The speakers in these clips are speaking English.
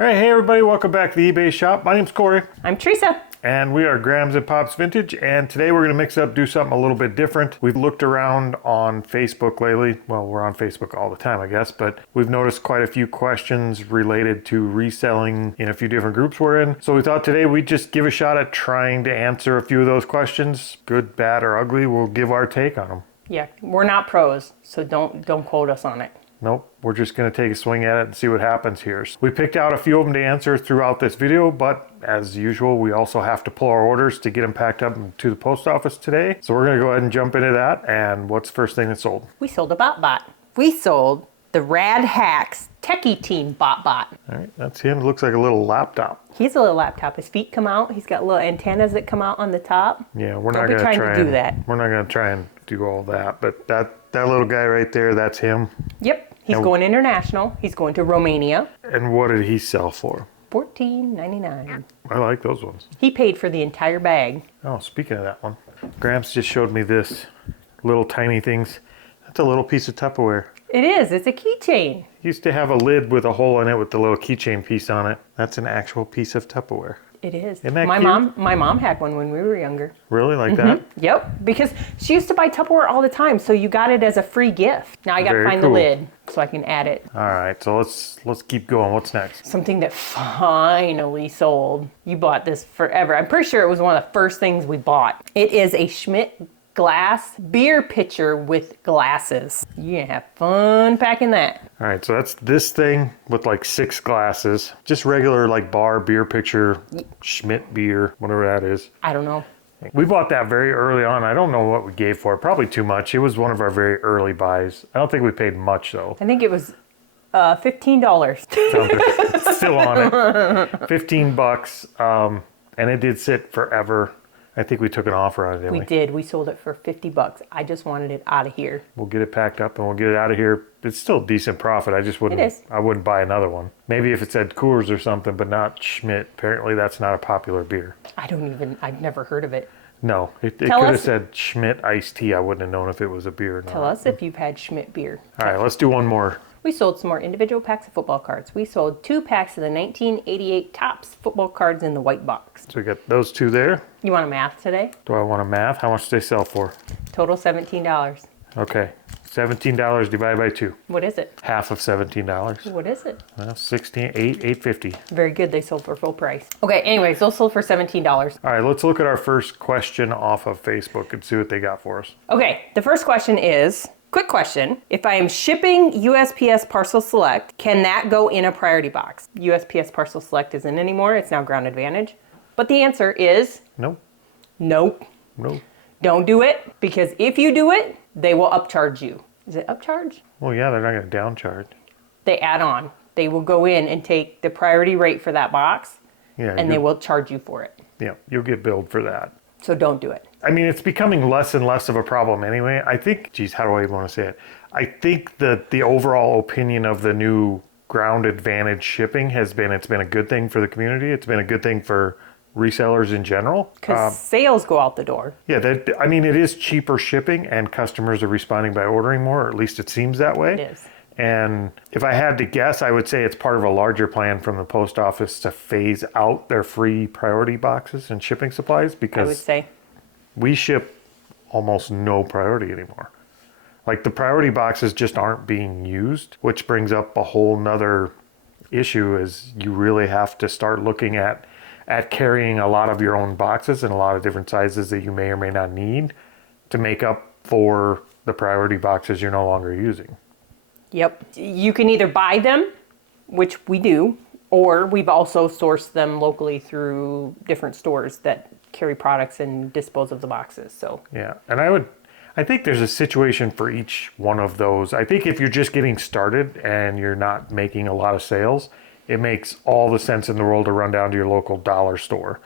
All right, hey everybody, welcome back to the eBay shop. My name's Corey. I'm Teresa. And we are Grams and Pops Vintage, and today we're going to mix up, do something a little bit different. We've looked around on Facebook lately. Well, we're on Facebook all the time, I guess, but we've noticed quite a few questions related to reselling in a few different groups we're in. So we thought today we'd just give a shot at trying to answer a few of those questions. Good, bad, or ugly, we'll give our take on them. Yeah, we're not pros, so don't quote us on it. Nope, we're just going to take a swing at it and see what happens here. So we picked out a few of them to answer throughout this video, but as usual, we also have to pull our orders to get them packed up to the post office today. So we're going to go ahead and jump into that. And what's the first thing that sold? We sold a bot. We sold the Rad Hacks Techie Team bot. All right, that's him. It looks like a little laptop. He's a little laptop. His feet come out. He's got little antennas that come out on the top. Yeah, we're not going to try to do that. We're not going to try and do all that, but that little guy right there, that's him. Yep. He's going international. He's going to Romania. And what did he sell for? $14.99. I like those ones. He paid for the entire bag. Oh, speaking of that one, Gramps just showed me this little tiny things. That's a little piece of Tupperware. It is. It's a keychain. Used to have a lid with a hole in it with the little keychain piece on it. That's an actual piece of Tupperware. It is. Isn't that my cute? my mom had one when we were younger. Really, like that? Yep, because she used to buy Tupperware all the time, so you got it as a free gift. Now I got to find the lid so I can add it. All right, so let's keep going. What's next? Something that finally sold. You bought this forever. I'm pretty sure it was one of the first things we bought. It is a Schmidt glass beer pitcher with glasses. You're gonna have fun packing that. All right, so that's this thing with like 6 glasses. Just regular like bar beer pitcher, Schmidt beer, whatever that is. I don't know. We bought that very early on. I don't know what we gave for it. Probably too much. It was one of our very early buys. I don't think we paid much though. I think it was $15. Still on it. 15 bucks. And it did sit forever. I think we took an offer on it, didn't we? We did. We sold it for $50. I just wanted it out of here. We'll get it packed up and we'll get it out of here. It's still a decent profit. I just wouldn't. It is. I wouldn't buy another one. Maybe if it said Coors or something, but not Schmidt. Apparently, that's not a popular beer. I've never heard of it. No, it could have said Schmidt iced tea. I wouldn't have known if it was a beer or not. Tell us if you've had Schmidt beer. All right, let's do one more. We sold some more individual packs of football cards. We sold 2 packs of the 1988 Topps football cards in the white box. So we got those 2 there. You want a math today? Do I want a math? How much do they sell for? Total $17. Okay, $17 divided by 2. What is it? Half of $17. What is it? Well, $8.50. Very good. They sold for full price. Okay, anyways, those sold for $17. All right, let's look at our first question off of Facebook and see what they got for us. Okay, the first question is, quick question. If I am shipping USPS Parcel Select, can that go in a priority box? USPS Parcel Select isn't anymore. It's now Ground Advantage. But the answer is Nope. nope. Nope. Don't do it, because if you do it, they will upcharge you. Is it upcharge? Well, yeah, they're not going to downcharge. They add on. They will go in and take the priority rate for that box, Yeah, and they will charge you for it. Yeah, you'll get billed for that. So don't do it. I mean, it's becoming less and less of a problem anyway. I think, geez, how do I even want to say it? I think that the overall opinion of the new Ground Advantage shipping has been, it's been a good thing for the community. It's been a good thing for resellers in general. Because sales go out the door. Yeah, I mean, it is cheaper shipping and customers are responding by ordering more, or at least it seems that way. It is. And if I had to guess, I would say it's part of a larger plan from the post office to phase out their free priority boxes and shipping supplies, I would because say. we ship almost no priority anymore. Like the priority boxes just aren't being used, which brings up a whole nother issue is you really have to start looking at carrying a lot of your own boxes in a lot of different sizes that you may or may not need to make up for the priority boxes you're no longer using. Yep. You can either buy them, which we do, or we've also sourced them locally through different stores that carry products and dispose of the boxes. So yeah, and I think there's a situation for each one of those. I think if you're just getting started and you're not making a lot of sales, it makes all the sense in the world to run down to your local dollar store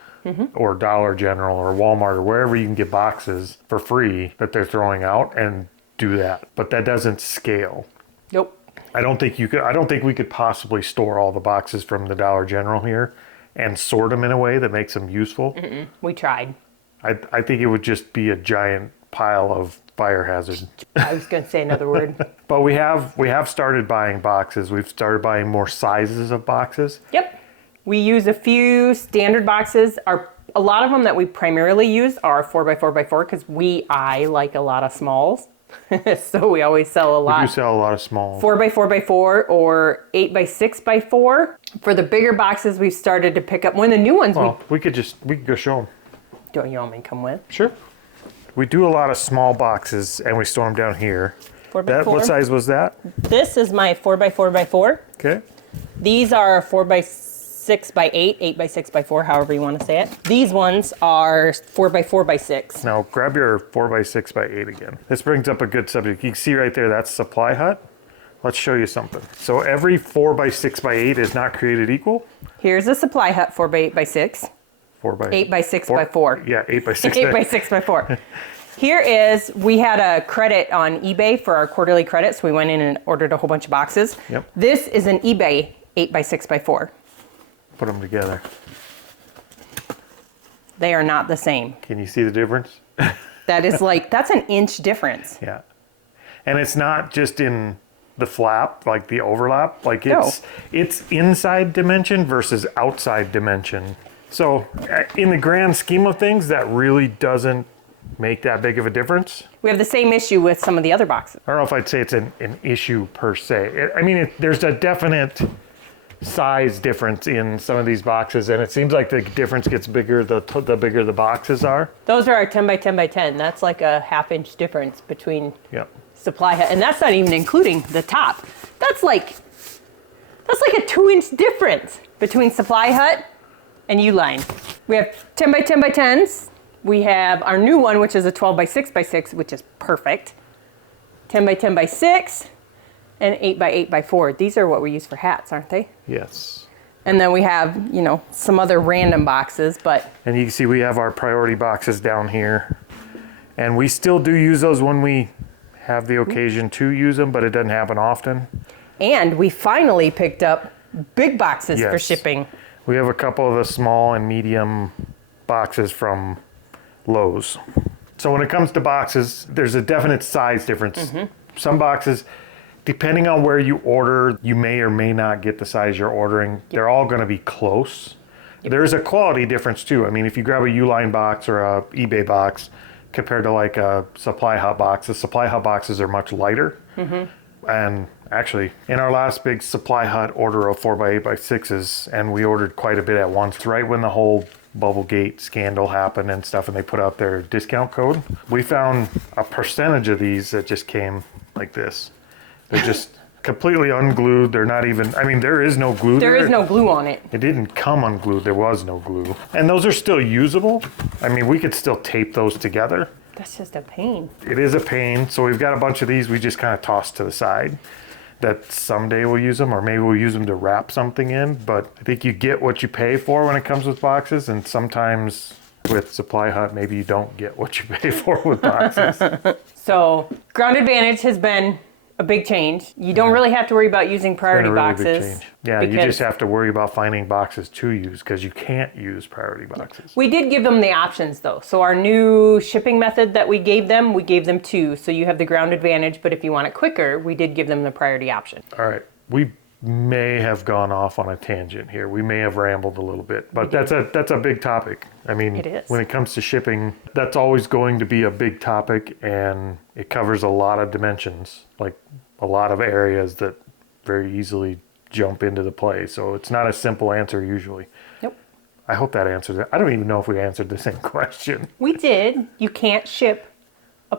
or Dollar General or Walmart or wherever you can get boxes for free that they're throwing out and do that. But that doesn't scale. nope. I don't think we could possibly store all the boxes from the Dollar General here and sort them in a way that makes them useful. We tried. I think it would just be a giant pile of fire hazard. I was going to say another word. But we have started buying boxes. We've started buying more sizes of boxes. Yep. We use a few standard boxes. A lot of them that we primarily use are 4x4x4 because I like a lot of smalls. So we always sell a lot. We do sell a lot of small. 4x4x4 or 8x6x4. For the bigger boxes, we've started to pick up. One of the new ones. Well, we could go show them. Don't you want me to come with? Sure. We do a lot of small boxes and we store them down here. 4x4. What size was that? This is my 4x4x4. Okay. These are 4x6x8, 8x6x4, however you want to say it. These ones are 4x4x6. Now grab your 4x6x8 again. This brings up a good subject. You can see right there, that's Supply Hut. Let's show you something. So every 4x6x8 is not created equal. Here's a Supply Hut 4x8x6. 8x6x4. Yeah, 8x6. 8x6x4. Here is, we had a credit on eBay for our quarterly credit, so we went in and ordered a whole bunch of boxes. Yep. This is an eBay 8x6x4. Put them together. They are not the same. Can you see the difference? That is like, that's an inch difference. Yeah. And it's not just in the flap, like the overlap, like it's inside dimension versus outside dimension. So in the grand scheme of things, that really doesn't make that big of a difference. We have the same issue with some of the other boxes. I don't know if I'd say it's an issue per se. There's a definite size difference in some of these boxes, and it seems like the difference gets bigger the bigger the boxes are. Those are our 10x10x10. That's like a half-inch difference between Yep. Supply Hut, and that's not even including the top. That's like a 2-inch difference between Supply Hut and Uline. We have 10x10x10s. We have our new one, which is a 12x6x6, which is perfect. 10x10x6 and 8x8x4. These are what we use for hats, aren't they? Yes. And then we have, some other random boxes, but And you can see we have our priority boxes down here. And we still do use those when we have the occasion to use them, but it doesn't happen often. and we finally picked up big boxes for Yes. shipping. We have a couple of the small and medium boxes from Lowe's. So when it comes to boxes, there's a definite size difference. Some boxes, depending on where you order, you may or may not get the size you're ordering. They're all going to be close. There's a quality difference too. I mean, if you grab a Uline box or a eBay box compared to like a Supply Hut box, the Supply Hut boxes are much lighter. And actually, in our last big Supply Hut order of 4x8x6s, and we ordered quite a bit at once, right when the whole Bubblegate scandal happened and stuff, and they put out their discount code, we found a percentage of these that just came like this. They're just completely unglued. They're not even, there is no glue there. There is no glue on it. It didn't come unglued. There was no glue. And those are still usable. We could still tape those together. That's just a pain. It is a pain. So we've got a bunch of these we just kind of toss to the side. That someday we'll use them, or maybe we'll use them to wrap something in. But I think you get what you pay for when it comes with boxes, and sometimes with Supply Hut, maybe you don't get what you pay for with boxes. So Ground Advantage has been a big change. You don't really have to worry about using priority Been a really big boxes. change. Yeah, you because just have to worry about finding boxes to use because you can't use priority boxes. we did give them the options though. So our new shipping method that we gave them two. So you have the Ground Advantage, but if you want it quicker, we did give them the priority option. All right, we may have gone off on a tangent here. We may have rambled a little bit, but that's a big topic. It is. When it comes to shipping, that's always going to be a big topic, and it covers a lot of dimensions, like a lot of areas that very easily jump into the play. So it's not a simple answer usually. Nope. I hope that answers it. I don't even know if we answered the same question. We did. You can't ship a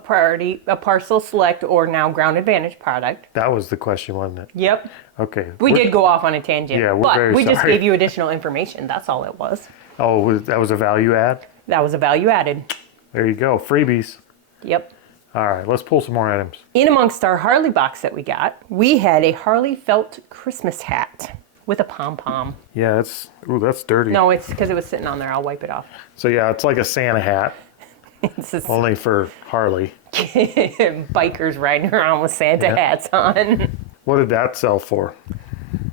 parcel select or now Ground Advantage product. That was the question, wasn't it? Yep. Okay. We did go off on a tangent. Yeah, we're but very we just sorry. gave you additional information. That's all it was. Oh, that was a value add? That was a value added. There you go. Freebies. Yep. All right, let's pull some more items. In amongst our Harley box that we got, we had a Harley felt Christmas hat with a pom-pom. Yeah, that's dirty. No, it's because it was sitting on there. I'll wipe it off. So yeah, it's like a Santa hat, It's just only for Harley. bikers riding around with Santa hats on. What did that sell for?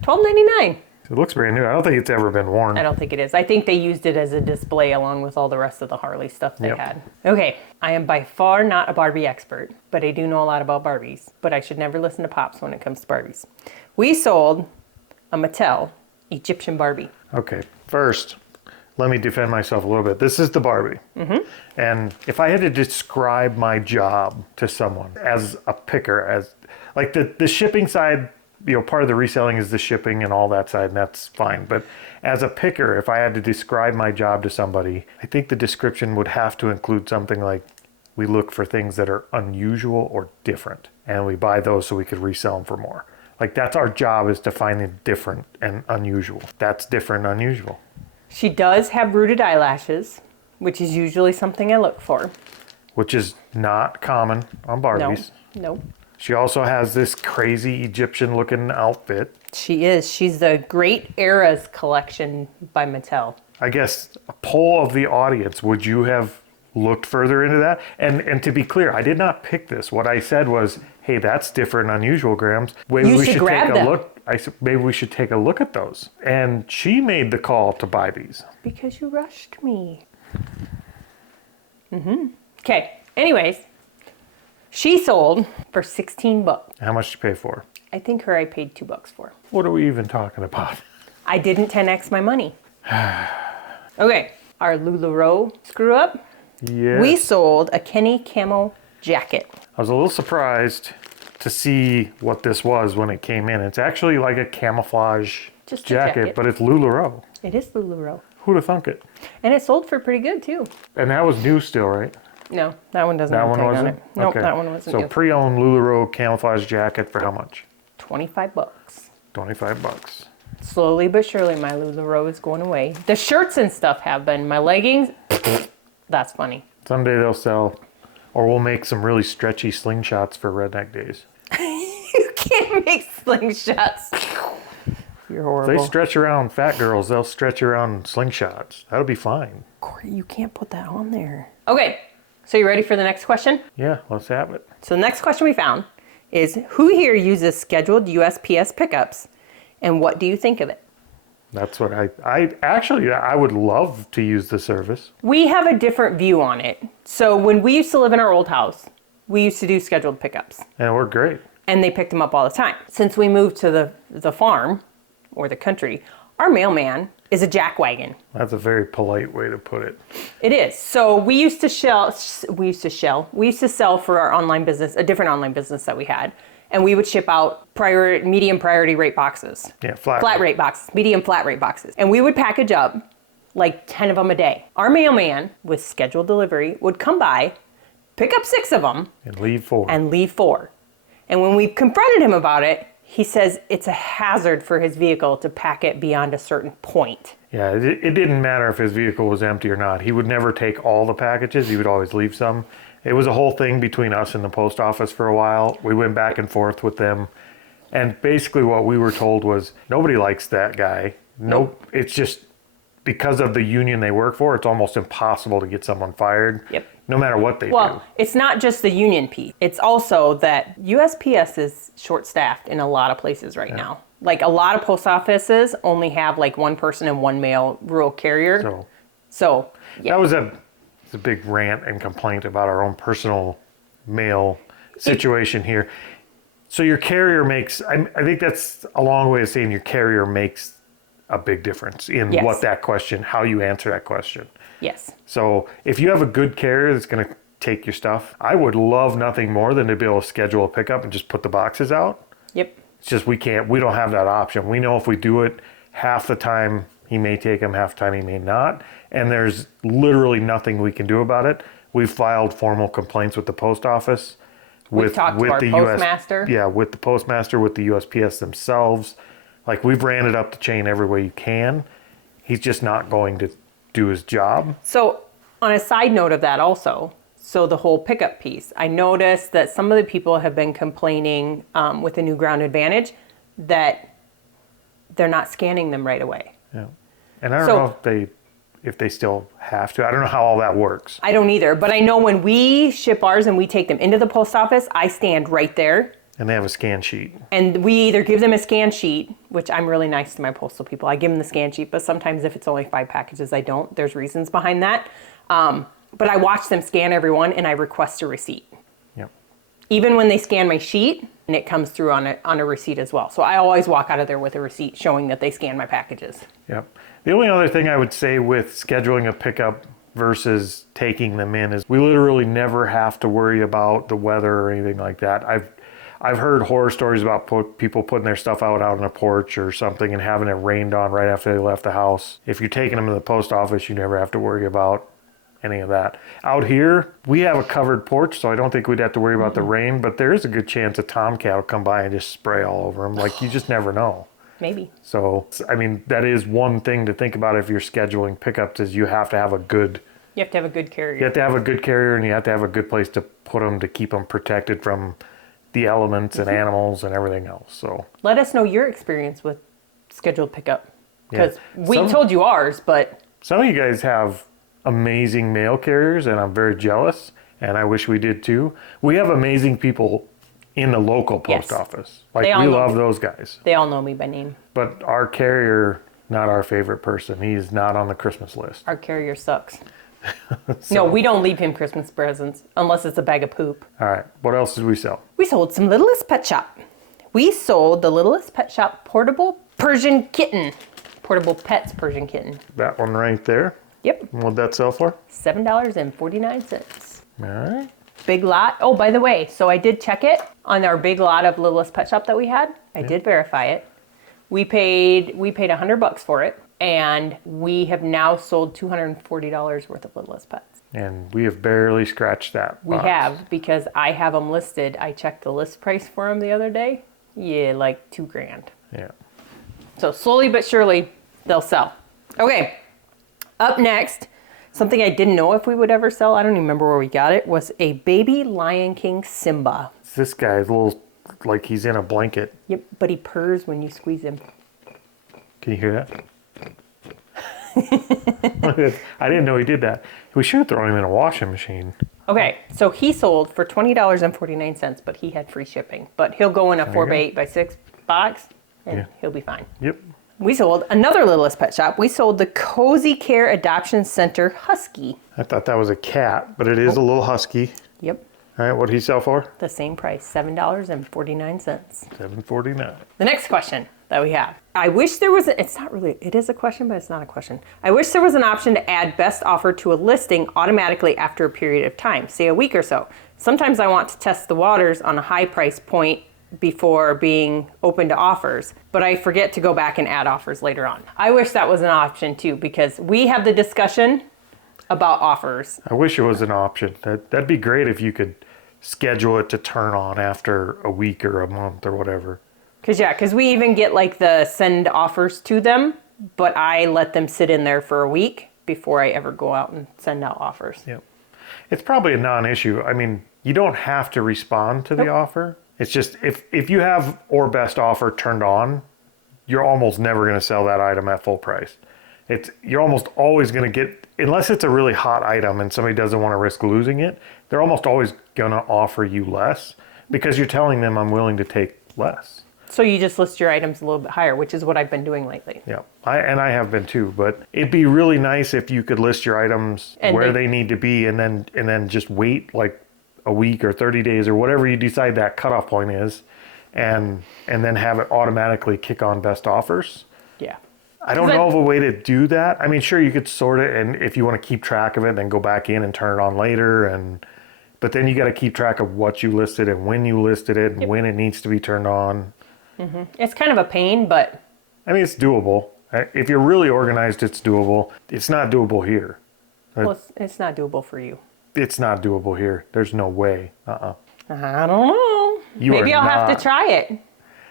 $12.99. It looks brand new. I don't think it's ever been worn. I don't think it is. I think they used it as a display along with all the rest of the Harley stuff they Yep. had. Okay, I am by far not a Barbie expert, but I do know a lot about Barbies. But I should never listen to Pops when it comes to Barbies. We sold a Mattel Egyptian Barbie. Okay, first, let me defend myself a little bit. This is the Barbie. And if I had to describe my job to someone as a picker, as like the shipping side, part of the reselling is the shipping and all that side, and that's fine. But as a picker, if I had to describe my job to somebody, I think the description would have to include something like, we look for things that are unusual or different, and we buy those so we could resell them for more. Like, that's our job, is to find the different and unusual. That's different and unusual. She does have rooted eyelashes, which is usually something I look for. Which is not common on Barbies. No. She also has this crazy Egyptian looking outfit. She is. She's the Great Eras collection by Mattel. I guess a poll of the audience, would you have looked further into that? And to be clear, I did not pick this. What I said was, hey, that's different and unusual, Grams. Maybe we should take a look. Maybe we should take a look at those. And she made the call to buy these. Because you rushed me. Okay. Anyways, she sold for $16. How much did you pay for? I think I paid $2 for. What are we even talking about? I didn't 10x my money. Okay. Our LuLaRoe screw up. Yes. We sold a Kenny camo jacket. I was a little surprised to see what this was when it came in. It's actually like a camouflage Just a jacket, jacket. but it's LuLaRoe. It is LuLaRoe. Who'd have thunk it? And it sold for pretty good too. And that was new still, right? No, that one doesn't That have a one tag on wasn't? it. Nope, Okay. that one wasn't So new. pre-owned LuLaRoe camouflage jacket for how much? $25. $25. Slowly but surely, my LuLaRoe is going away. The shirts and stuff have been. My leggings, that's funny. Someday they'll sell, or we'll make some really stretchy slingshots for redneck days. You can't make slingshots. You're If horrible. they stretch around fat girls, they'll stretch around slingshots. That'll be fine. Corey, you can't put that on there. Okay, so you ready for the next question? Yeah, let's have it. So the next question we found is, who here uses scheduled USPS pickups, and what do you think of it? That's what I would love to use the service. We have a different view on it. So when we used to live in our old house, we used to do scheduled pickups, And we're great. and they picked them up all the time. Since we moved to the farm or the country, our mailman is a jackwagon. That's a very polite way to put it. It is. So we used to sell for our online business, a different online business that we had. And we would ship out medium priority rate boxes. Yeah, Flat rate boxes, medium flat rate boxes. And we would package up like 10 of them a day. Our mailman with scheduled delivery would come by, pick up 6 of them, And leave 4. and leave 4. And when we confronted him about it, he says it's a hazard for his vehicle to pack it beyond a certain point. Yeah, it didn't matter if his vehicle was empty or not. He would never take all the packages. He would always leave some. It was a whole thing between us and the post office for a while. We went back and forth with them. And basically what we were told was, nobody likes that guy. Nope. It's just because of the union they work for, it's almost impossible to get someone fired. Yep. No matter what they do. Well, it's not just the union piece. It's also that USPS is short-staffed in a lot of places right now. Like a lot of post offices only have like one person and one mail rural carrier. So yeah. That was a big rant and complaint about our own personal mail situation here. So your carrier makes, I think that's a long way of saying your carrier makes a big difference in Yes. what that question, how you answer that question. Yes. So if you have a good carrier that's going to take your stuff, I would love nothing more than to be able to schedule a pickup and just put the boxes out. Yep. It's just we don't have that option. We know if we do it, half the time he may take them, half the time he may not. And there's literally nothing we can do about it. We've filed formal complaints with the post office. We've talked to our postmaster. With the postmaster, with the USPS themselves. Like, we've ran it up the chain every way you can. He's just not going to do his job. So on a side note of that also, so the whole pickup piece, I noticed that some of the people have been complaining with the new Ground Advantage that they're not scanning them right away. Yeah. And I don't know if they still have to. I don't know how all that works. I don't either, but I know when we ship ours and we take them into the post office, I stand right there. And they have a scan sheet. And we either give them a scan sheet, which I'm really nice to my postal people. I give them the scan sheet, but sometimes if it's only 5 packages, I don't. There's reasons behind that. But I watch them scan everyone and I request a receipt. Yep. even when they scan my sheet, and it comes through on a receipt as well. So I always walk out of there with a receipt showing that they scan my packages. Yep. The only other thing I would say with scheduling a pickup versus taking them in is we literally never have to worry about the weather or anything like that. I've heard horror stories about people putting their stuff out on a porch or something and having it rained on right after they left the house. If you're taking them to the post office, you never have to worry about any of that. Out here, we have a covered porch, so I don't think we'd have to worry about the rain, but there is a good chance a tomcat will come by and just spray all over them. Like, you just never know. Maybe. So, I mean, that is one thing to think about if you're scheduling pickups is you have to have a good... You have to have a good carrier. You have to have a good carrier, and you have to have a good place to put them to keep them protected from the elements and animals and everything else. So let us know your experience with scheduled pickup, because Yeah. we told you ours, but some of you guys have amazing mail carriers, and I'm very jealous, and I wish we did too. We have amazing people in the local post Yes. office. Like, They all we know love me. those guys. they all know me by name. But our carrier, not our favorite person. He's not on the Christmas list. Our carrier sucks. No, we don't leave him Christmas presents unless it's a bag of poop. All right. What else did we sell? We sold some Littlest Pet Shop. We sold the Littlest Pet Shop portable Persian kitten. Portable Pets Persian kitten. That one right there. Yep, What'd that sell for? $7.49. All right. Big lot. Oh, by the way, so I did check it on our big lot of Littlest Pet Shop that we had. I did verify it. We paid $100 for it, and we have now sold $240 worth of Littlest Pets. And we have barely scratched that We box. have, because I have them listed. I checked the list price for them the other day. Yeah, like $2,000. Yeah. So slowly but surely, they'll sell. Okay, up next, something I didn't know if we would ever sell, I don't even remember where we got it, was a baby Lion King Simba. This guy's a little, like he's in a blanket. Yep, but he purrs when you squeeze him. Can you hear that? I didn't know he did that. We should have thrown him in a washing machine. Okay, so he sold for $20.49, but he had free shipping. But he'll go in a 4x8x6 box, and Yeah. he'll be fine. Yep. We sold another Littlest Pet Shop. We sold the Cozy Care Adoption Center Husky. I thought that was a cat, but it is a little husky. Yep, All right, what did he sell for? the same price, $7.49. $7.49. The next question that we have. I wish there was, it is a question, but it's not a question. I wish there was an option to add best offer to a listing automatically after a period of time, say a week or so. Sometimes I want to test the waters on a high price point before being open to offers, but I forget to go back and add offers later on. I wish that was an option too, because we have the discussion about offers. I wish it was an option. That'd be great if you could schedule it to turn on after a week or a month or whatever. Because we even get like the send offers to them, but I let them sit in there for a week before I ever go out and send out offers. Yep. It's probably a non-issue. I mean, you don't have to respond to the offer. It's just if you have or best offer turned on, you're almost never going to sell that item at full price. You're almost always going to get, unless it's a really hot item and somebody doesn't want to risk losing it, they're almost always going to offer you less because you're telling them I'm willing to take less. So you just list your items a little bit higher, which is what I've been doing lately. Yeah, I have been too, but it'd be really nice if you could list your items And where they need to be and then just wait like a week or 30 days or whatever you decide that cutoff point is and then have it automatically kick on best offers. Yeah. I don't know of a way to do that. I mean, sure, you could sort it, and if you want to keep track of it, then go back in and turn it on later. But then you got to keep track of what you listed and when you listed it and when it needs to be turned on. It's kind of a pain, but I mean, it's doable. If you're really organized, it's doable. It's not doable here. well, it's not doable for you. It's not doable here. There's no way. I don't know. You Maybe are I'll have not. to try it.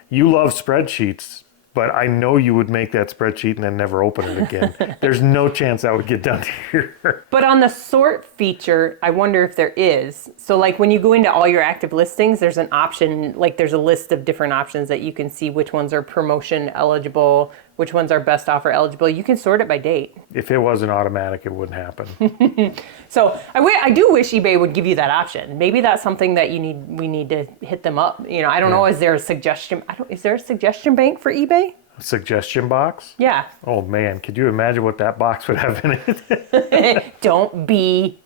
You love spreadsheets, but I know you would make that spreadsheet and then never open it again. There's no chance that would get done here. But on the sort feature, I wonder if there is. So like when you go into all your active listings, there's an option, like there's a list of different options that you can see which ones are promotion eligible, which ones are best offer eligible. You can sort it by date. If it wasn't automatic, it wouldn't happen. So I do wish eBay would give you that option. Maybe that's something that we need to hit them up. You know, I don't know. Is there a suggestion? Is there a suggestion bank for eBay? Suggestion box? Yeah. Oh man, could you imagine what that box would have in it? Don't be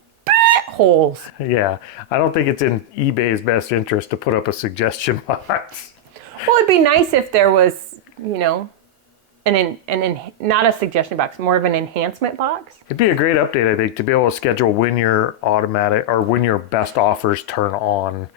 holes. Yeah, I don't think it's in eBay's best interest to put up a suggestion box. Well, it'd be nice if there was, you know, not a suggestion box, more of an enhancement box. It'd be a great update, I think, to be able to schedule when your automatic or when your best offers turn on.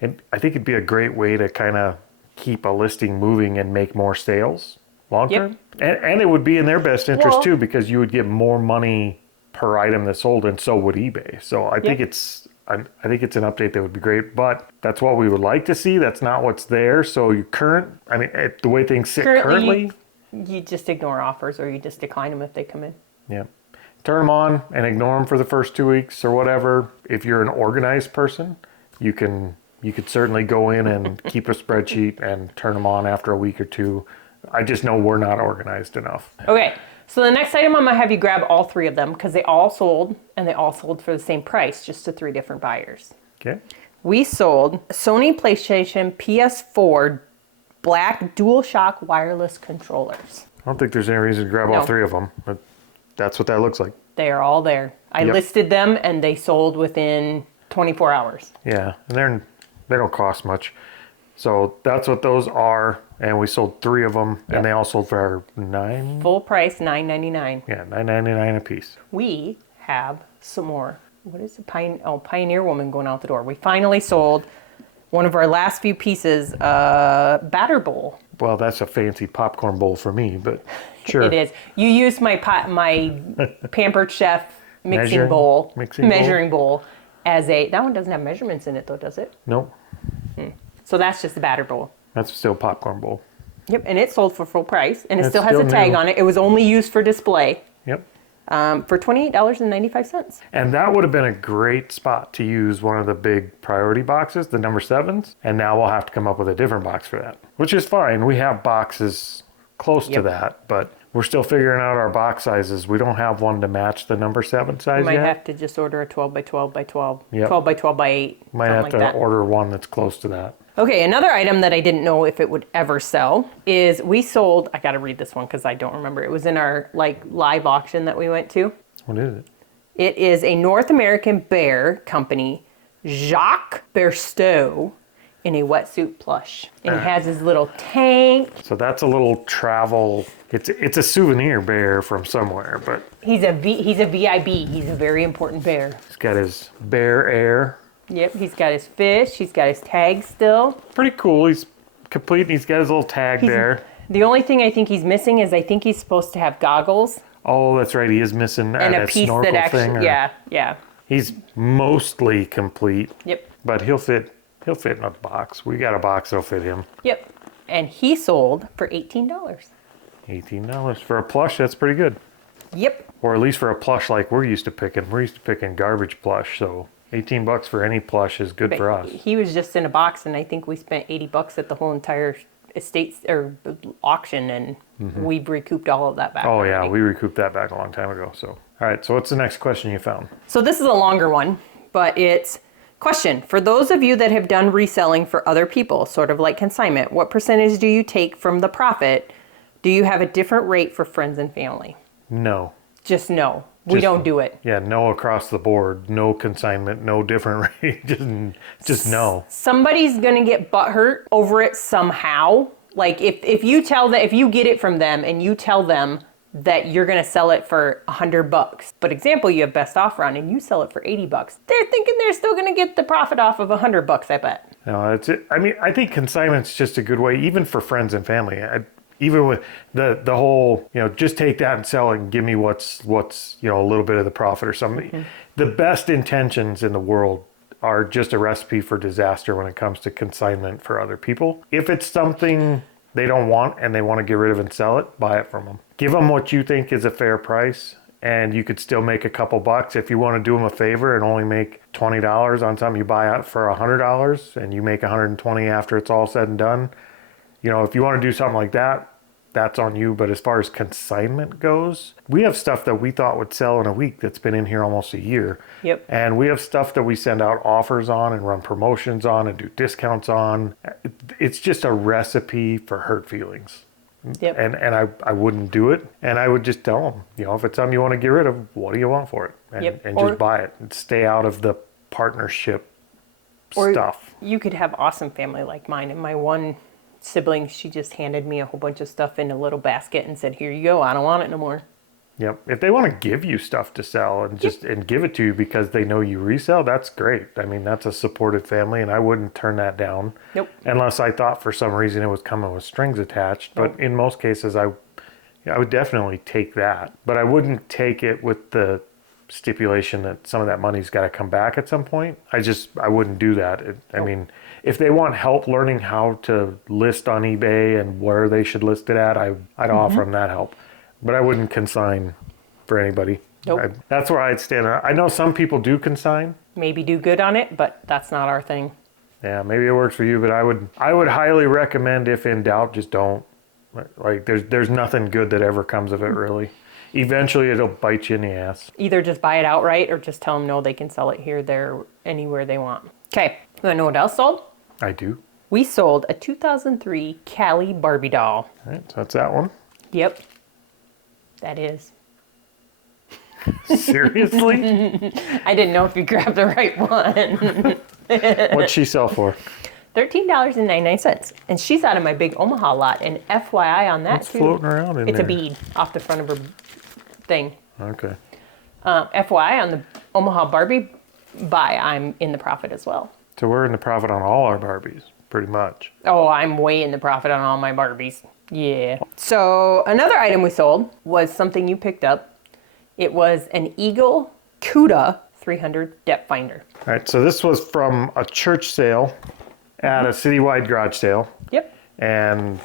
And I think it'd be a great way to kind of keep a listing moving and make more sales long term. And it would be in their best interest too, because you would get more money per item that's sold, and so would eBay. So I think I think it's an update that would be great, but that's what we would like to see. That's not what's there. So the way things sit currently, you just ignore offers or you just decline them if they come in. yeah. Turn them on and ignore them for the first 2 weeks or whatever. If you're an organized person, you could certainly go in and keep a spreadsheet and turn them on after a week or two. I just know we're not organized enough. Okay, so the next item I'm gonna have you grab all three of them because they all sold and they all sold for the same price, just to 3 different buyers. Okay. We sold Sony PlayStation PS4 black DualShock wireless controllers. I don't think there's any reason to grab all 3 of them, but that's what that looks like. They are all there. I listed them and they sold within 24 hours. Yeah, and they don't cost much. So that's what those are, and we sold 3 of them, and they all sold for $9. Full price, $9.99. Yeah, $9.99 a piece. We have some more. What is it? Pioneer Woman going out the door. We finally sold one of our last few pieces, batter bowl. Well, that's a fancy popcorn bowl for me, but sure. It is. You used my Pampered Chef measuring bowl as that one doesn't have measurements in it though, does it? Nope. So that's just the batter bowl. That's still a popcorn bowl. Yep, and it sold for full price, and it It's still has a still tag new. on it. It was only used for display. Yep. For $28.95. And that would have been a great spot to use one of the big priority boxes, the number 7s. And now we'll have to come up with a different box for that, which is fine. We have boxes close to that, but we're still figuring out our box sizes. We don't have one to match the number 7 size You might yet. have to just order a 12 by 12 by 12, Yep. 12 by 12 by 8, Might something have like to that. order one that's close to that. Okay, another item that I didn't know if it would ever sell is we sold, I gotta read this one because I don't remember. It was in our live auction that we went to. What is it? It is a North American bear company, Jacques Bersteau, in a wetsuit plush. And he has his little tank. So that's a little travel. It's a souvenir bear from somewhere, but He's a VIB. He's a very important bear. he's got his bear air. Yep, he's got his fish. He's got his tag still. Pretty cool. He's complete. And he's got his little tag there. The only thing I think he's missing is I think he's supposed to have goggles Oh, that's right. He is missing and a that piece snorkel that thing. actually, yeah. He's mostly complete, Yep. but he'll fit in a box. We got a box that'll fit him. Yep. And he sold for $18. $18 for a plush. That's pretty good. Yep. Or at least for a plush like we're used to picking. We're used to picking garbage plush, so $18 for any plush is good for us. He was just in a box, and I think we spent $80 at the whole entire estate or auction, and we've recouped all of that back. Oh yeah, already. we recouped that back a long time ago. So, all right. So what's the next question you found? So this is a longer one, but it's question. For those of you that have done reselling for other people, sort of like consignment, what percentage do you take from the profit? Do you have a different rate for friends and family? No. Just no. We don't do it. Yeah, no across the board. No consignment. No different rate. just no. Somebody's gonna get butthurt over it somehow. Like if you get it from them and you tell them that you're gonna sell it for $100, but example, you have best offer on and you sell it for $80, they're thinking they're still gonna get the profit off of $100, I bet. No, that's it. I mean, I think consignment's just a good way, even for friends and family. Even with the whole, just take that and sell it and give me what's a little bit of the profit or something. Mm-hmm. The best intentions in the world are just a recipe for disaster when it comes to consignment for other people. If it's something they don't want and they want to get rid of and sell it, buy it from them. Give them what you think is a fair price, and you could still make a couple bucks. If you want to do them a favor and only make $20 on something you buy out for $100 and you make $120 after it's all said and done, if you want to do something like that, that's on you. But as far as consignment goes, we have stuff that we thought would sell in a week that's been in here almost a year. Yep. And we have stuff that we send out offers on and run promotions on and do discounts on. It's just a recipe for hurt feelings. Yep. And I wouldn't do it. And I would just tell them, if it's something you want to get rid of, what do you want for it? And, Yep. and Or- just buy it and stay out of the partnership Or stuff. you could have awesome family like mine. And my one sibling, she just handed me a whole bunch of stuff in a little basket and said, "Here you go. I don't want it no more." Yep. If they want to give you stuff to sell and and give it to you because they know you resell, that's great. I mean, that's a supportive family, and I wouldn't turn that down. Nope. Unless I thought for some reason it was coming with strings attached. But in most cases, I would definitely take that. But I wouldn't take it with the stipulation that some of that money's got to come back at some point. I wouldn't do that. I mean, if they want help learning how to list on eBay and where they should list it at, I'd offer them that help. But I wouldn't consign for anybody. Nope. That's where I'd stand. I know some people do consign. Maybe do good on it, but that's not our thing. Yeah, maybe it works for you, but I would highly recommend, if in doubt, just don't. Like there's nothing good that ever comes of it, really. Eventually it'll bite you in the ass. Either just buy it outright or just tell them no, they can sell it here, there, anywhere they want. Okay, you wanna know what else sold? I do. We sold a 2003 Callie Barbie doll. All right, so that's that one. Yep, that is. Seriously? I didn't know if you grabbed the right one. What'd she sell for? $13.99. And she's out of my big Omaha lot. And FYI on that It's too. floating around in It's there. a bead off the front of her thing. Okay. FYI on the Omaha Barbie buy, I'm in the profit as well. So we're in the profit on all our Barbies, pretty much. Oh, I'm way in the profit on all my Barbies. Yeah. So another item we sold was something you picked up. It was an Eagle CUDA 300 depth finder. All right, so this was from a church sale at a citywide garage sale. Yep. And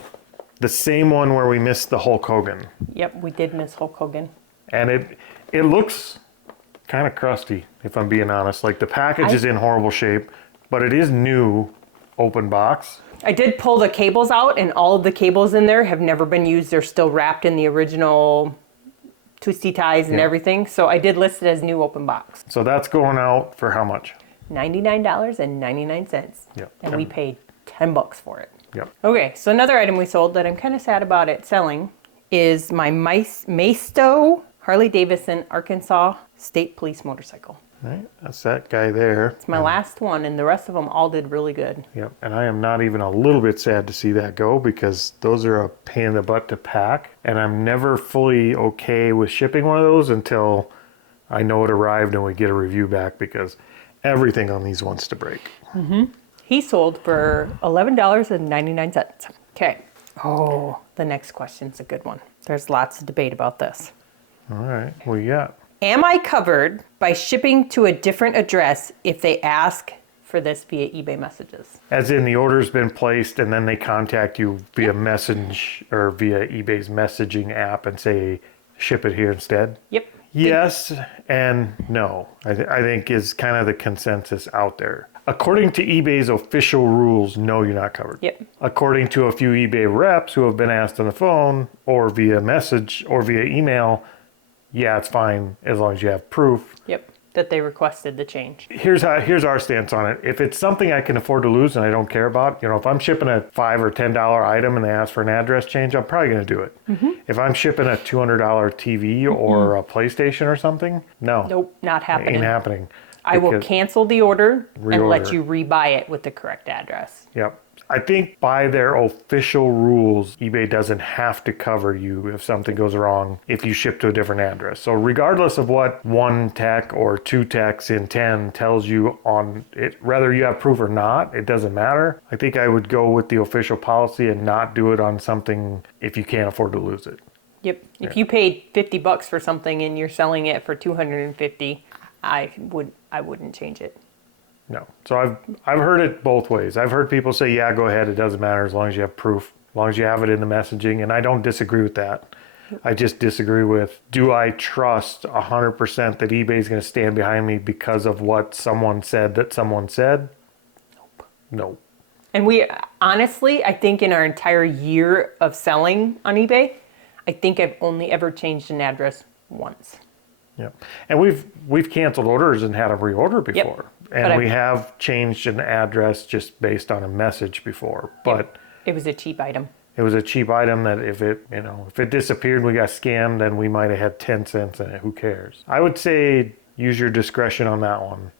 the same one where we missed the Hulk Hogan. Yep, we did miss Hulk Hogan. And it looks kind of crusty, if I'm being honest. Like the package is in horrible shape, but it is new, open box. I did pull the cables out, and all of the cables in there have never been used. They're still wrapped in the original twisty ties and Yeah. everything. So I did list it as new open box. So that's going out for how much? $99.99. Yep. And we paid $10 for it. Yep. Okay, so another item we sold that I'm kind of sad about it selling is my Maisto Harley Davidson Arkansas State Police motorcycle. All right, that's that guy there. It's my last one, and the rest of them all did really good. Yep, and I am not even a little bit sad to see that go because those are a pain in the butt to pack, and I'm never fully okay with shipping one of those until I know it arrived and we get a review back because everything on these wants to break. He sold for $11.99. Okay. Oh, the next question's a good one. There's lots of debate about this. All right, what you got? Am I covered by shipping to a different address if they ask for this via eBay messages? As in the order's been placed and then they contact you via message or via eBay's messaging app and say, ship it here instead? Yep. Yes and no, I think is kind of the consensus out there. According to eBay's official rules, no, you're not covered. Yep. According to a few eBay reps who have been asked on the phone or via message or via email, yeah, it's fine as long as you have proof. Yep. That they requested the change. Here's our stance on it. If it's something I can afford to lose and I don't care about, if I'm shipping a $5 or $10 item and they ask for an address change, I'm probably going to do it. If I'm shipping a $200 TV or a PlayStation or something, no. Nope, not happening. Ain't happening. I will Because- cancel the order and let Reorder. you rebuy it with the correct address. Yep. I think by their official rules, eBay doesn't have to cover you if something goes wrong if you ship to a different address. So regardless of what one tech or two techs in 10 tells you on it, whether you have proof or not, it doesn't matter. I think I would go with the official policy and not do it on something if you can't afford to lose it. Yep. If you paid $50 for something and you're selling it for $250, I wouldn't change it. No. So I've heard it both ways. I've heard people say, yeah, go ahead. It doesn't matter as long as you have proof, as long as you have it in the messaging. And I don't disagree with that. I just disagree with, do I trust 100% that eBay is going to stand behind me because of what someone said that someone said? Nope. No. And we honestly, I think in our entire year of selling on eBay, I think I've only ever changed an address once. Yep. And we've canceled orders and had them reorder before. And we have changed an address just based on a message before. But It was a cheap item. it was a cheap item that if it disappeared, we got scammed, then we might have had 10 cents in it. Who cares? I would say use your discretion on that one.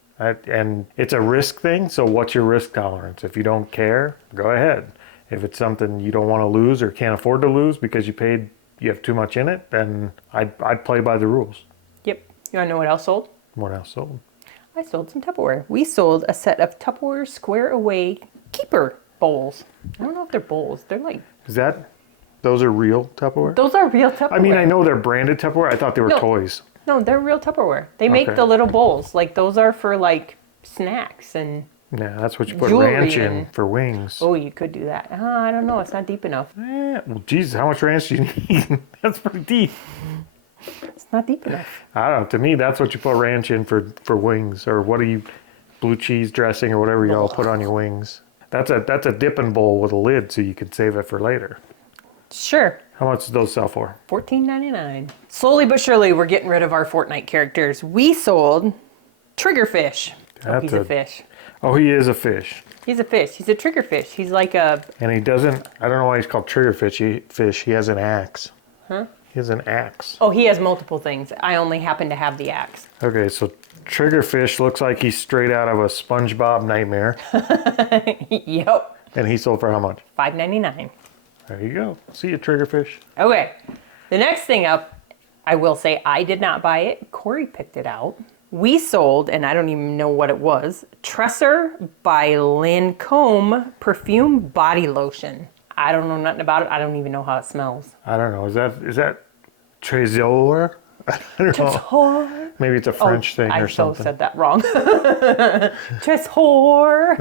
And it's a risk thing, so what's your risk tolerance? If you don't care, go ahead. If it's something you don't want to lose or can't afford to lose because you have too much in it, then I'd play by the rules. Yep. You want to know what else sold? What else sold? I sold some Tupperware. We sold a set of Tupperware Square Away Keeper bowls. I don't know if they're bowls. They're like... Those are real Tupperware? Those are real Tupperware. I mean, I know they're branded Tupperware. I thought they were toys. No, they're real Tupperware. They make Okay. the little bowls. Like, those are for, like, snacks and... Yeah, that's what you put Jewelry ranch in and- for wings. Oh, you could do that. I don't know. It's not deep enough. Well, geez, how much ranch do you need? That's pretty deep. It's not deep enough. I don't know. To me, that's what you put ranch in for wings. Or what do you... blue cheese dressing or whatever y'all put on your wings. That's a dipping bowl with a lid so you can save it for later. Sure. How much do those sell for? $14.99. Slowly but surely, we're getting rid of our Fortnite characters. We sold Triggerfish. Oh, he's a fish. Oh, he is a fish. He's a fish. He's a triggerfish. He's like a... And he doesn't, I don't know why he's called triggerfish. He has an axe. Huh? He has an axe. Oh, he has multiple things. I only happen to have the axe. Okay, so triggerfish looks like he's straight out of a SpongeBob nightmare. Yep. And he sold for how much? $5.99. There you go. See you, triggerfish. Okay. The next thing up, I will say I did not buy it. Corey picked it out. We sold, and I don't even know what it was, Tresser by Lancome Perfume Body Lotion. I don't know nothing about it. I don't even know how it smells. I don't know. Is that Trésor? I don't know. Tresor. Maybe it's a French thing or something. I so said that wrong. Tresor.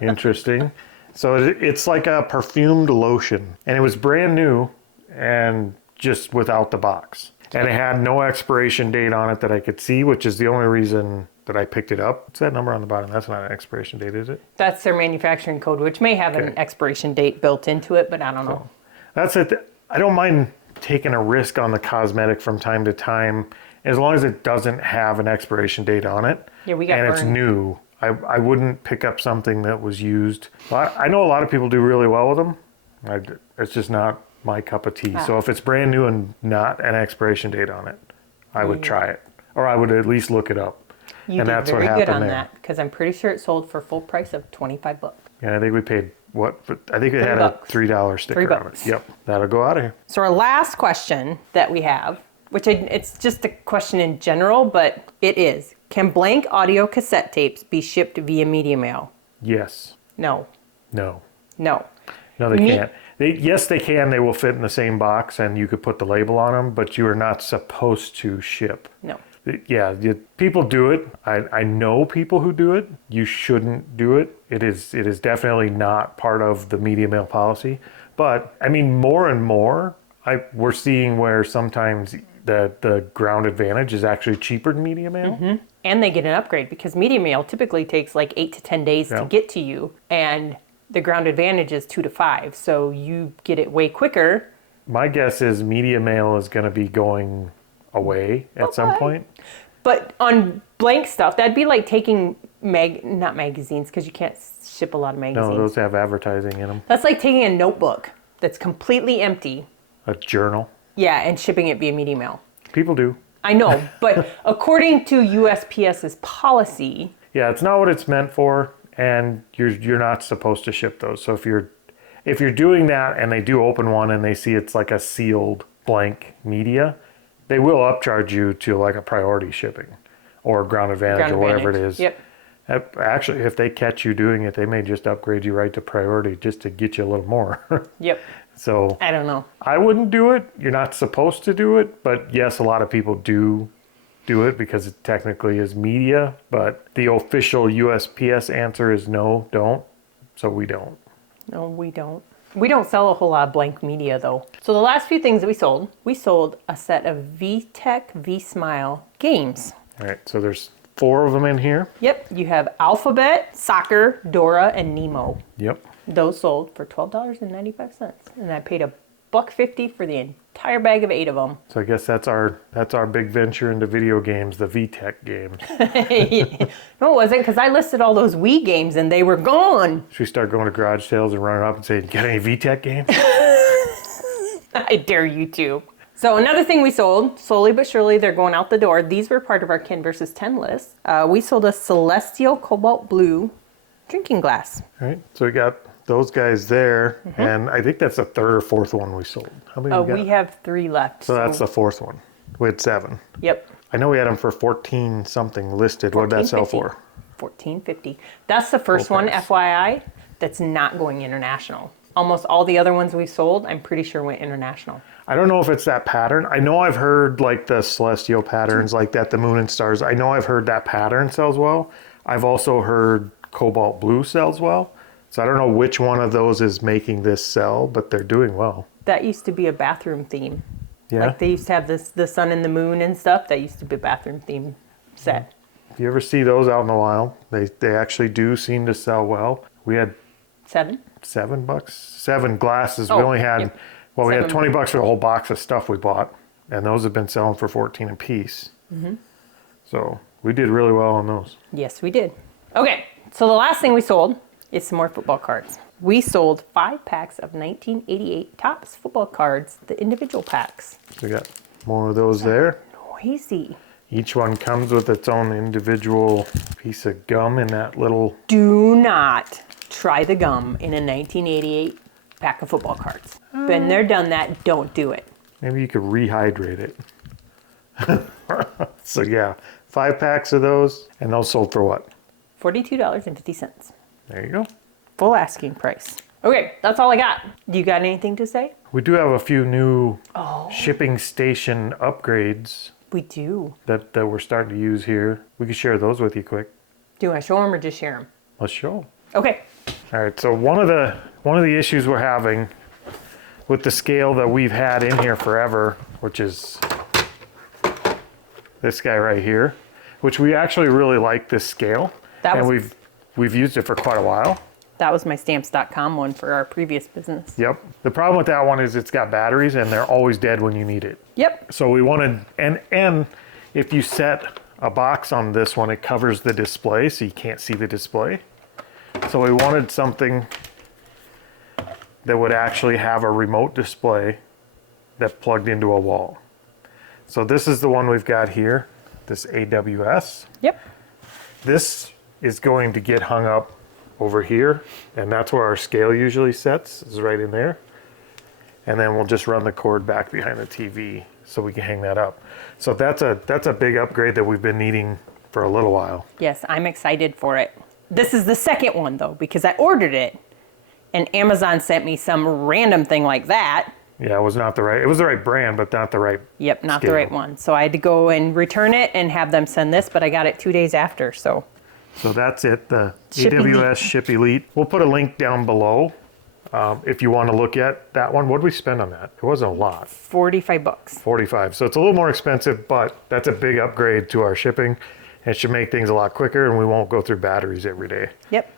Interesting. So it's like a perfumed lotion. And it was brand new and just without the box. And it had no expiration date on it that I could see, which is the only reason that I picked it up. What's that number on the bottom? That's not an expiration date, is it? That's their manufacturing code, which may have an expiration date built into it, but I don't know. That's it. I don't mind taking a risk on the cosmetic from time to time, as long as it doesn't have an expiration date on it. Yeah, we got and burned. It's new. I wouldn't pick up something that was used. I know a lot of people do really well with them. It's just not my cup of tea. So if it's brand new and not an expiration date on it, I would try it. Or I would at least look it up. You and did that's very what good happened on there. that, because I'm pretty sure it sold for full price of $25. Yeah, I think we paid what? I think it had $3. a $3 sticker on it. Yep, that'll go out of here. So our last question that we have, which it's just a question in general, but it is, can blank audio cassette tapes be shipped via media mail? Yes. No. No. No. No, they can't. Yes, they can. They will fit in the same box, and you could put the label on them, but you are not supposed to ship. No. Yeah, people do it. I know people who do it. You shouldn't do it. It is definitely not part of the media mail policy. But I mean, more and more, we're seeing where sometimes the ground advantage is actually cheaper than media mail. Mm-hmm. And they get an upgrade because media mail typically takes like 8 to 10 days to get to you, and the ground advantage is 2 to 5. So you get it way quicker. My guess is media mail is going to be going away at some point. But on blank stuff, that'd be like taking not magazines, because you can't ship a lot of magazines. No, those have advertising in them. That's like taking a notebook that's completely empty. A journal. Yeah, and shipping it via media mail. People do. I know, but according to USPS's policy... Yeah, it's not what it's meant for, and you're not supposed to ship those. So if you're doing that and they do open one and they see it's like a sealed blank media, they will upcharge you to like a priority shipping or ground advantage or whatever it is. Yep. Actually, if they catch you doing it, they may just upgrade you right to priority just to get you a little more. Yep. So I don't know. I wouldn't do it. You're not supposed to do it, but yes, a lot of people do it because it technically is media, but the official USPS answer is no, don't. So we don't. No, we don't. We don't sell a whole lot of blank media, though. So the last few things that we sold a set of VTech V-Smile games. All right, so there's 4 of them in here. Yep, you have Alphabet, Soccer, Dora, and Nemo. Yep. Those sold for $12.95, and I paid $1.50 for the Entire bag of 8 of them. So I guess that's our big venture into video games, the VTech games. No, it wasn't, because I listed all those Wii games and they were gone. Should we start going to garage sales and running up and saying, "Got any VTech games?" I dare you to. So another thing we sold, slowly but surely, they're going out the door. These were part of our 10 versus 10 list. We sold a Celestial Cobalt Blue drinking glass. All right. So we got those guys there, and I think that's the third or fourth one we sold. How many we got? We have 3 left. So that's the fourth one. We had 7. Yep. I know we had them for 14 something listed. What did that sell for? $14.50. That's the first Full one, price. FYI, that's not going international. Almost all the other ones we sold, I'm pretty sure went international. I don't know if it's that pattern. I know I've heard like the celestial patterns like that, the moon and stars. I know I've heard that pattern sells well. I've also heard cobalt blue sells well. So I don't know which one of those is making this sell, but they're doing well. That used to be a bathroom theme. Yeah. Like they used to have the sun and the moon and stuff. That used to be a bathroom theme set. If you ever see those out in the wild, they actually do seem to sell well. We had 7? $7, 7 glasses. We Oh, only had, yep. well, we had 7. $20 for a whole box of stuff we bought, and those have been selling for 14 a piece. So we did really well on those. Yes, we did. Okay, so the last thing we sold is some more football cards. We sold 5 packs of 1988 Topps football cards, the individual packs. So we got more of those there. Noisy. Each one comes with its own individual piece of gum in that little. Do not try the gum in a 1988 pack of football cards. Been there, done that. Don't do it. Maybe you could rehydrate it. So yeah, 5 packs of those, and those sold for what? $42.50. There you go. Full asking price. Okay, that's all I got. Do you got anything to say? We do have a few new shipping station upgrades We do. that we're starting to use here. We can share those with you quick. Do I show them or just share them? Let's show 'em. Okay. All right, so one of the issues we're having with the scale that we've had in here forever, which is this guy right here, which we actually really like this scale, and we've used it for quite a while. That was my stamps.com one for our previous business. Yep. The problem with that one is it's got batteries and they're always dead when you need it. Yep. So we wanted, and if you set a box on this one, it covers the display so you can't see the display. So we wanted something that would actually have a remote display that plugged into a wall. So this is the one we've got here, this AWS. Yep. This is going to get hung up over here, and that's where our scale usually sets, is right in there. And then we'll just run the cord back behind the TV so we can hang that up. So that's a big upgrade that we've been needing for a little while. Yes, I'm excited for it. This is the second one though, because I ordered it and Amazon sent me some random thing like that. Yeah, it was the right brand, but not the right Yep, not scale. the right one. So I had to go and return it and have them send this, but I got it 2 days after, so. So that's it, the Ship AWS Ship Elite. We'll put a link down below if you want to look at that one. What did we spend on that? It wasn't a lot. $45. 45. So it's a little more expensive, but that's a big upgrade to our shipping. It should make things a lot quicker, and we won't go through batteries every day. Yep.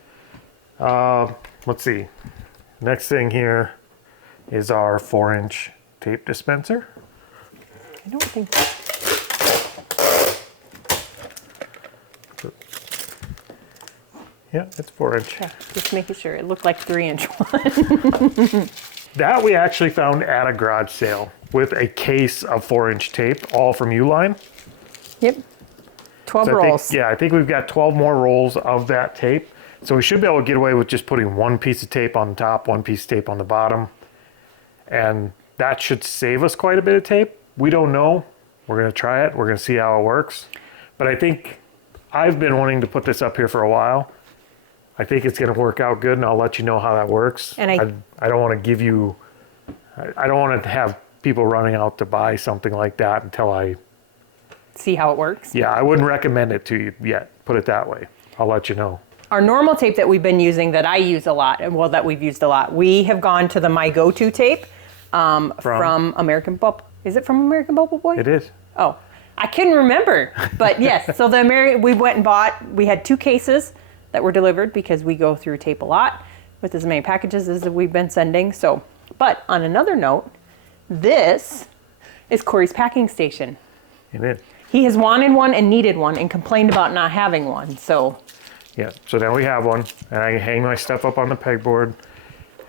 Let's see. Next thing here is our 4-inch tape dispenser. I don't think Yeah, it's 4-inch. yeah, just making sure. It looked like 3-inch one. That we actually found at a garage sale with a case of 4-inch tape, all from Uline. Yep. 12 So rolls. I think we've got 12 more rolls of that tape. So we should be able to get away with just putting one piece of tape on the top, one piece of tape on the bottom. And that should save us quite a bit of tape. We don't know. We're going to try it. We're going to see how it works. But I think I've been wanting to put this up here for a while. I think it's going to work out good, and I'll let you know how that works. And I don't want to give you, I don't want to have people running out to buy something like that until I, See how it works. yeah, I wouldn't recommend it to you yet. Put it that way. I'll let you know. Our normal tape that we've been using, that I use a lot, and well, that we've used a lot, we have gone to the My Go-To tape from American Bubble. Is it from American Bubble Boy? It is. Oh, I couldn't remember, but yes. So we went and bought. We had 2 cases that were delivered because we go through tape a lot with as many packages as we've been sending. So, but on another note, This is Corey's packing station. It is. He has wanted one and needed one and complained about not having one. So Yeah, so now we have one, and I can hang my stuff up on the pegboard,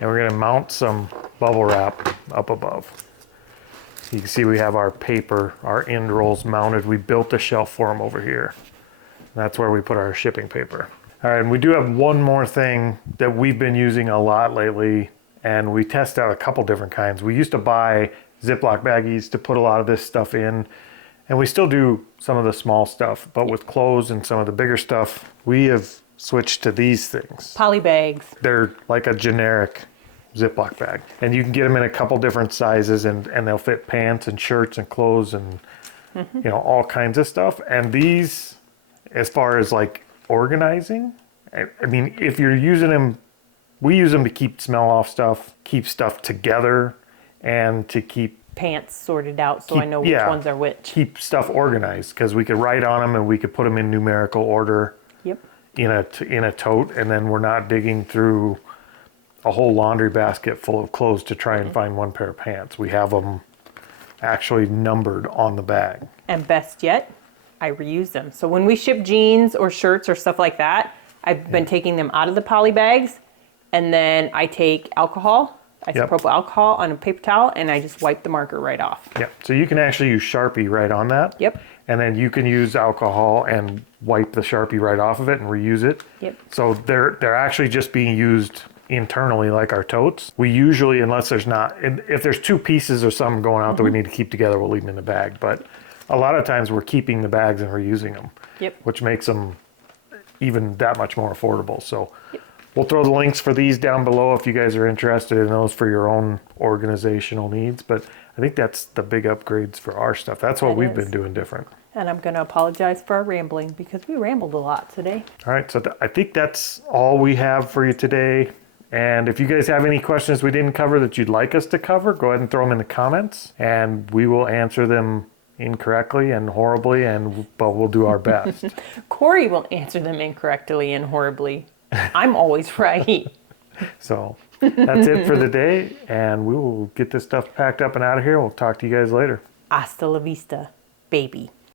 and we're gonna mount some bubble wrap up above. You can see we have our paper, our end rolls mounted. We built a shelf for them over here. That's where we put our shipping paper. All right, and we do have one more thing that we've been using a lot lately, and we test out a couple different kinds. We used to buy Ziploc baggies to put a lot of this stuff in, and we still do some of the small stuff, but with clothes and some of the bigger stuff, we have switched to these things. poly bags. They're like a generic Ziploc bag, and you can get them in a couple different sizes, and they'll fit pants and shirts and clothes and you know, all kinds of stuff. And these, as far as like organizing, I mean, if you're using them, we use them to keep smell off stuff, keep stuff together, and to keep Pants sorted out so I know which ones are which. keep stuff organized, because we could write on them and we could put them in numerical order Yep. in a tote, and then we're not digging through a whole laundry basket full of clothes to try and find one pair of pants. We have them actually numbered on the bag. And best yet, I reuse them. So when we ship jeans or shirts or stuff like that, I've been taking them out of the poly bags, and then I take alcohol, isopropyl alcohol on a paper towel, and I just wipe the marker right off. Yeah, so you can actually use Sharpie right on that. Yep. And then you can use alcohol and wipe the Sharpie right off of it and reuse it. Yep. So they're actually just being used internally like our totes. We usually, unless there's not, if there's two pieces or something going out that we need to keep together, we'll leave them in the bag. But a lot of times we're keeping the bags and reusing them. Yep. Which makes them even that much more affordable. So we'll throw the links for these down below if you guys are interested in those for your own organizational needs. But I think that's the big upgrades for our stuff. That's what we've been doing different. And I'm going to apologize for our rambling because we rambled a lot today. All right, so I think that's all we have for you today. And if you guys have any questions we didn't cover that you'd like us to cover, go ahead and throw them in the comments, and we will answer them incorrectly and horribly, but we'll do our best. Corey will answer them incorrectly and horribly. I'm always right. So that's it for the day, and we will get this stuff packed up and out of here. We'll talk to you guys later. Hasta la vista, baby.